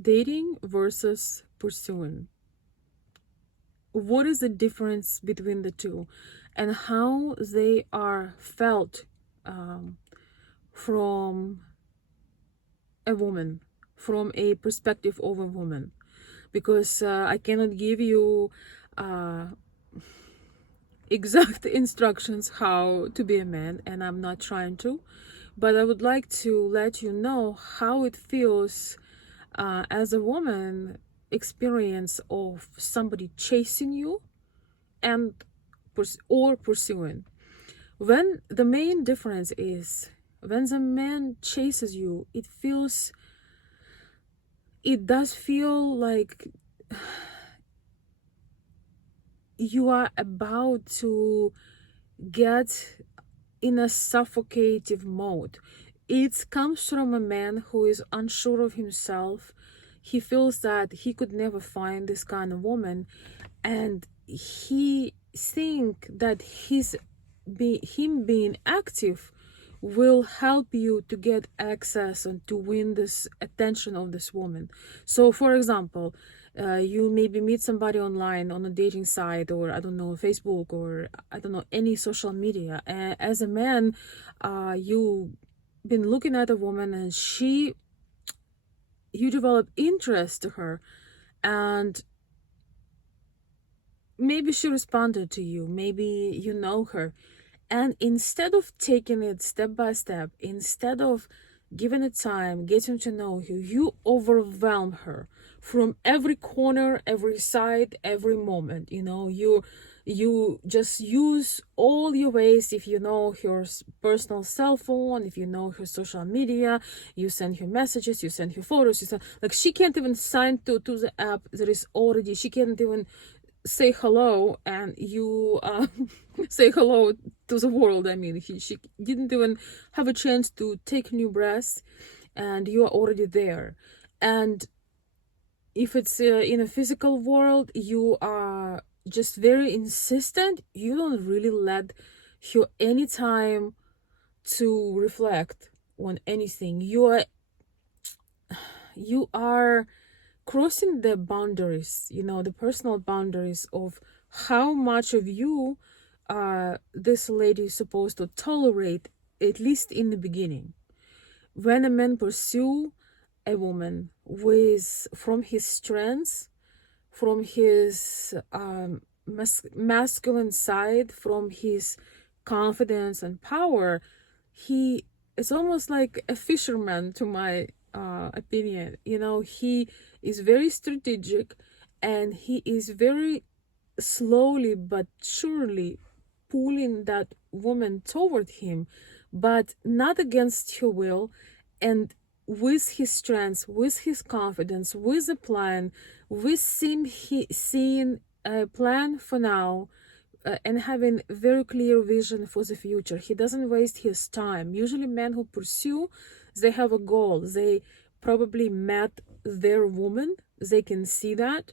Dating versus pursuing. What is the difference between the two, and how they are felt um, from a woman, from a perspective of a woman? Because I cannot give you uh, exact instructions how to be a man, and I'm not trying to, but I would like to let you know how it feels as a woman, experience of somebody chasing you and or pursuing. When the main difference is when the man chases you, it does feel like you are about to get in a suffocative mode. It comes from a man who is unsure of himself. He feels that he could never find this kind of woman, and he think that him being active will help you to get access and to win this attention of this woman. So for example, you maybe meet somebody online on a dating site, or I don't know, Facebook, or I don't know, any social media. As a man, you been looking at a woman, and you develop interest to her, and maybe she responded to you, maybe you know her, and instead of taking it step by step, instead of giving it time, getting to know you, you overwhelm her from every corner, every side, every moment. You just use all your ways. If you know her personal cell phone, if you know her social media, you send her messages, you send her photos, you send, like, she can't even sign to the app that is already, she can't even say hello, and you say hello to the world. I mean, she didn't even have a chance to take new breaths, and you are already there. And if it's in a physical world, you are just very insistent. You don't really let her any time to reflect on anything. You are crossing the boundaries, the personal boundaries of how much of you this lady is supposed to tolerate, at least in the beginning. When a man pursue a woman with from his strengths, from his masculine side, from his confidence and power, he it's almost like a fisherman, to my opinion. He is very strategic, and he is very slowly but surely pulling that woman toward him, but not against her will, and with his strength, with his confidence, with a plan, with seeing a plan for now, and having very clear vision for the future. He doesn't waste his time. Usually men who pursue, they have a goal. They probably met their woman. They can see that,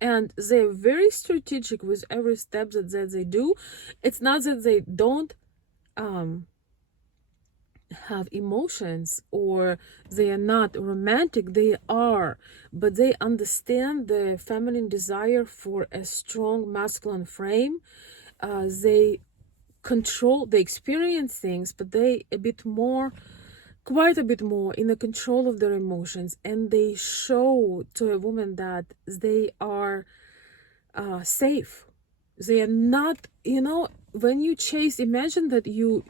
and they're very strategic with every step that they do. It's not that they don't um have emotions, or they are not romantic. They are, but they understand the feminine desire for a strong masculine frame. They experience things, but they a bit more, quite a bit more, in the control of their emotions, and they show to a woman that they are safe. They are not, when you chase, imagine that you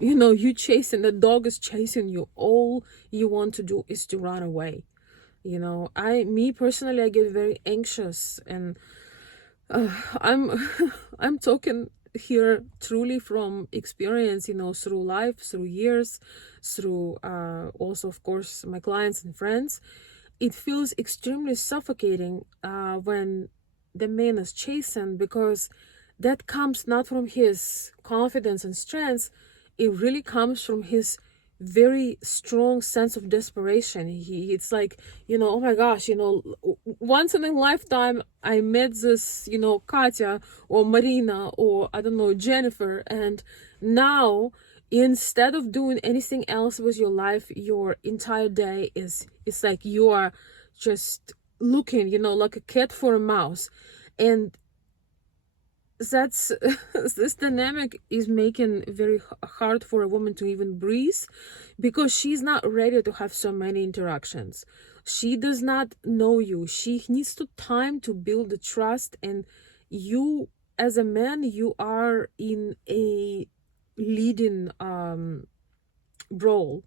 chase, and the dog is chasing you. All you want to do is to run away. Me personally, I get very anxious, and I'm I'm talking here truly from experience, through life, through years, through also, of course, my clients and friends. It feels extremely suffocating when the man is chasing, because that comes not from his confidence and strength. It really comes from his very strong sense of desperation. It's like, oh my gosh, once in a lifetime I met this, Katya or Marina, or I don't know, Jennifer, and now, instead of doing anything else with your life, your entire day is, it's like you are just looking, like a cat for a mouse. And that's this dynamic is making very hard for a woman to even breathe, because she's not ready to have so many interactions. She does not know you. She needs to time to build the trust, and you, as a man, you are in a leading role,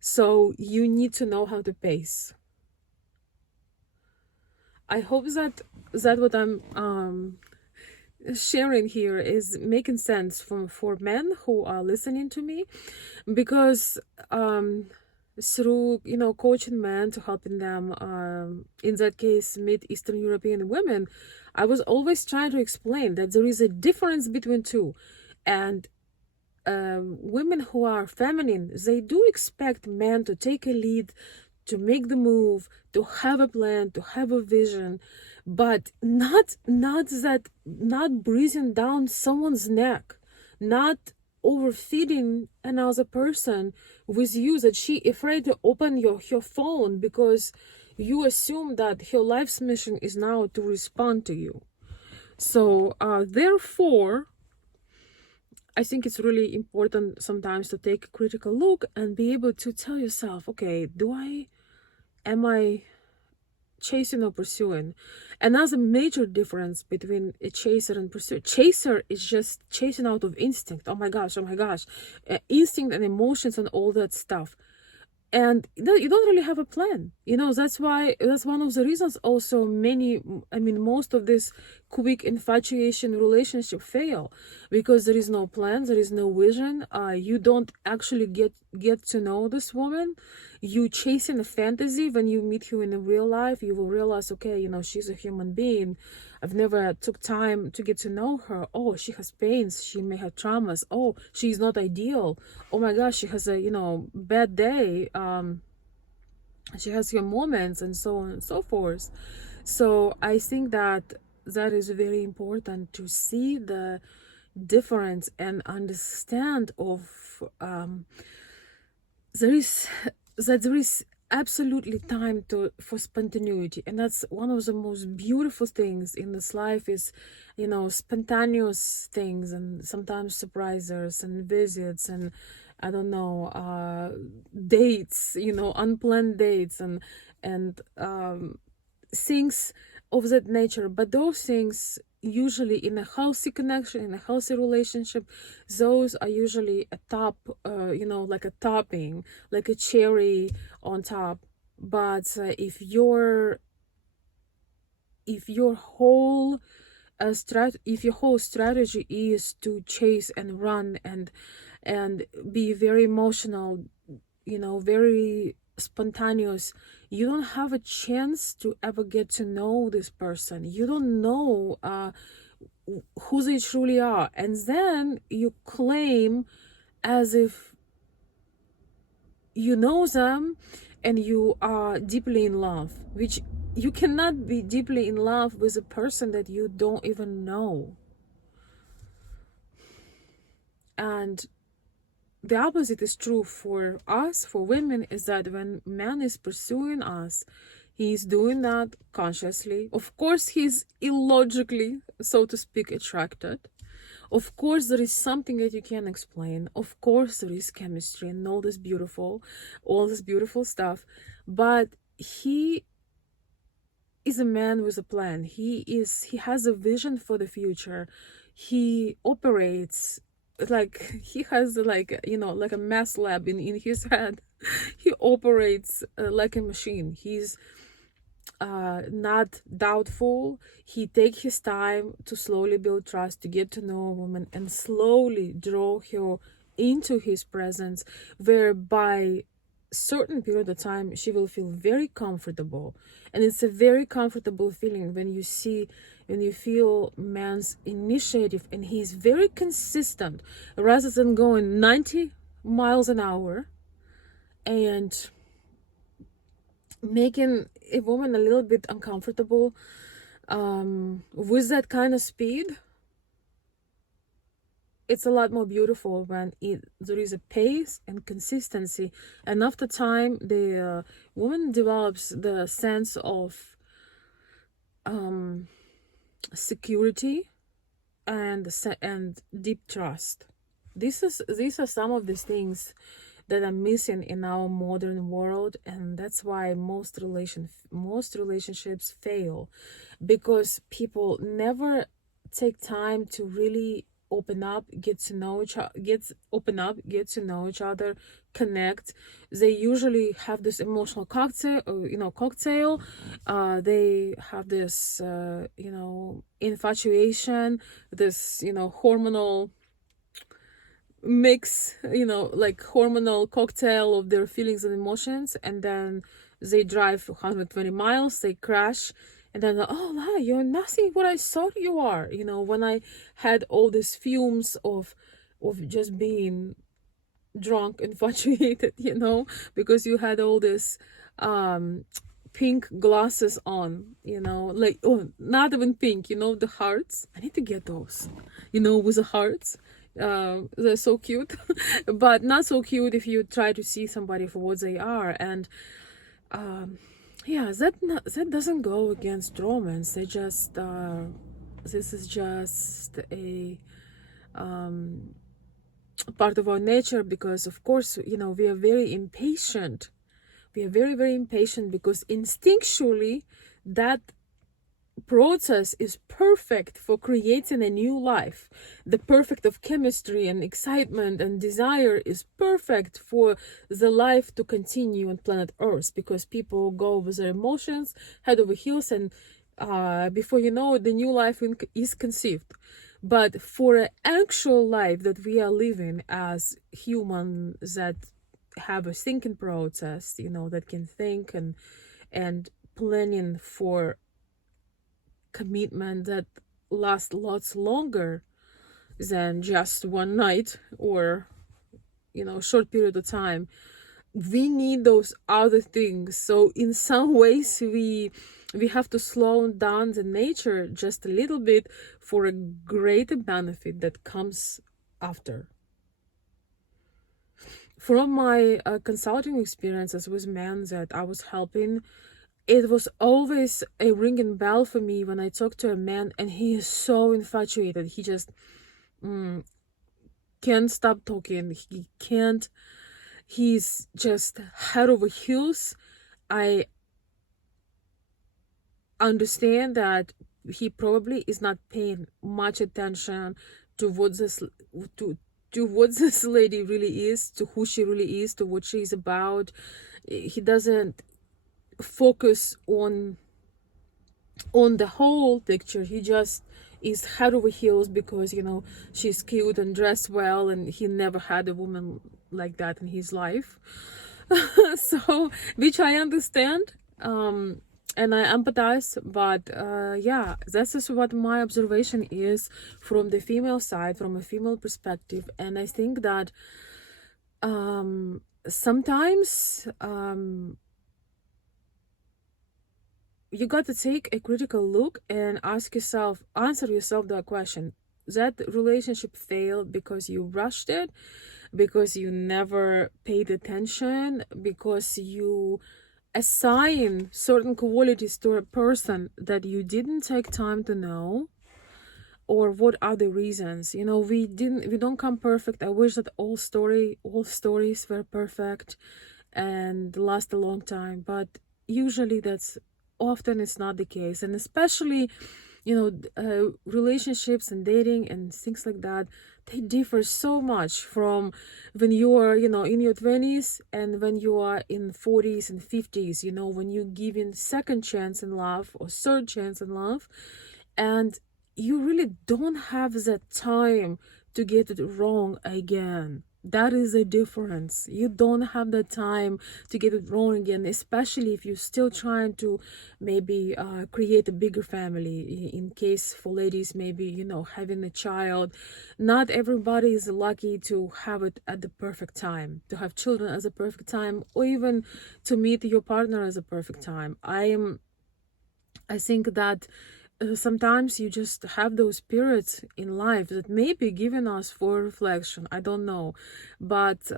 so you need to know how to pace. I hope that what I'm sharing here is making sense for men who are listening to me, because through coaching men to helping them, in that case mid Eastern European women, I was always trying to explain that there is a difference between two. And women who are feminine, they do expect men to take a lead, to make the move, to have a plan, to have a vision, but not breathing down someone's neck, not overfeeding another person with you, that she afraid to open your phone because you assume that her life's mission is now to respond to you. So therefore, I think it's really important sometimes to take a critical look and be able to tell yourself, okay, am I chasing or pursuing? Another major difference between a chaser and pursuer. Chaser is just chasing out of instinct. Oh my gosh, instinct and emotions and all that stuff. And you don't really have a plan. That's one of the reasons also most of this quick infatuation relationship fail, because there is no plan, there is no vision. You don't actually get to know this woman. You chasing a fantasy. When you meet her in the real life, you will realize, okay, she's a human being. I've never took time to get to know her. Oh, she has pains, she may have traumas. Oh, she's not ideal. Oh my gosh, she has a bad day. She has her moments, and so on and so forth. So I think that is very important, to see the difference and understand of there is absolutely time for spontaneity. And that's one of the most beautiful things in this life, is spontaneous things, and sometimes surprises and visits, and I don't know, dates, unplanned dates, and things of that nature. But those things, usually in a healthy connection, in a healthy relationship, those are usually a top, like a topping, like a cherry on top. But if your whole if your whole strategy is to chase and run and be very emotional, very spontaneous, you don't have a chance to ever get to know this person. You don't know who they truly are, and then you claim as if you know them and you are deeply in love, which you cannot be deeply in love with a person that you don't even know. And the opposite is true for us, for women, is that when man is pursuing us, he's doing that consciously. Of course, he's illogically, so to speak, attracted. Of course, there is something that you can explain. Of course, there is chemistry and all this beautiful stuff. But he is a man with a plan. He has a vision for the future. He operates like he has like a math lab in his head. He operates like a machine. He's not doubtful. He take his time to slowly build trust, to get to know a woman and slowly draw her into his presence, whereby certain period of time she will feel very comfortable. And it's a very comfortable feeling when you feel man's initiative, and he's very consistent, rather than going 90 miles an hour and making a woman a little bit uncomfortable with that kind of speed. it's a lot more beautiful when there is a pace and consistency, and after time the woman develops the sense of security and deep trust. These are some of these things that are missing in our modern world, and that's why most relationships fail, because people never take time to really open up, get to know each other, connect. They usually have this emotional cocktail. They have this infatuation, this hormonal mix, like hormonal cocktail of their feelings and emotions, and then they drive 120 miles, they crash, and then, oh la, you're nothing what I thought you are. When I had all these fumes of just being drunk, infatuated, because you had all this pink glasses on, like, oh, not even pink, the hearts. I need to get those, with the hearts. They're so cute. But not so cute if you try to see somebody for what they are. And yeah, that doesn't go against romance. They just this is just a part of our nature, because of course, we are very impatient. We are very, very impatient, because instinctually that process is perfect for creating a new life. The perfect of chemistry and excitement and desire is perfect for the life to continue on planet Earth, because people go with their emotions head over heels, and before you know it, the new life is conceived. But for an actual life that we are living as humans that have a thinking process, that can think and planning for commitment that lasts lots longer than just one night or short period of time, we need those other things. So in some ways we have to slow down the nature just a little bit for a greater benefit that comes after. From my consulting experiences with men that I was helping, it was always a ringing bell for me when I talk to a man and he is so infatuated. He just can't stop talking. He's just head over heels. I understand that he probably is not paying much attention to what this lady really is, to who she really is, to what she's about. He doesn't focus on the whole picture. He just is head over heels because she's cute and dressed well, and he never had a woman like that in his life. So, which I understand, and I empathize, but yeah, this is what my observation is from the female side, from a female perspective. And I think that sometimes you got to take a critical look and answer yourself that question. That relationship failed because you rushed it, because you never paid attention, because you assign certain qualities to a person that you didn't take time to know, or what are the reasons? We don't come perfect. I wish that all stories were perfect and last a long time, but usually that's often it's not the case. And especially relationships and dating and things like that, they differ so much from when you are in your 20s and when you are in 40s and 50s, when you give in second chance in love or third chance in love, and you really don't have that time to get it wrong again. That is a difference. You don't have the time to get it wrong again, especially if you're still trying to maybe create a bigger family. In case for ladies, maybe, having a child. Not everybody is lucky to have it at the perfect time, to have children as a perfect time, or even to meet your partner as a perfect time. I think that sometimes you just have those periods in life that may be given us for reflection. I don't know, but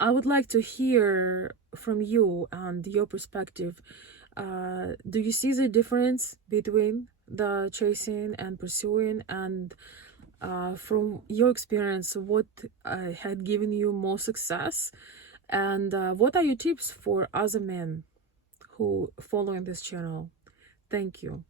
I would like to hear from you and your perspective. Do you see the difference between the chasing and pursuing? And from your experience, what had given you more success? And what are your tips for other men who follow in this channel? Thank you.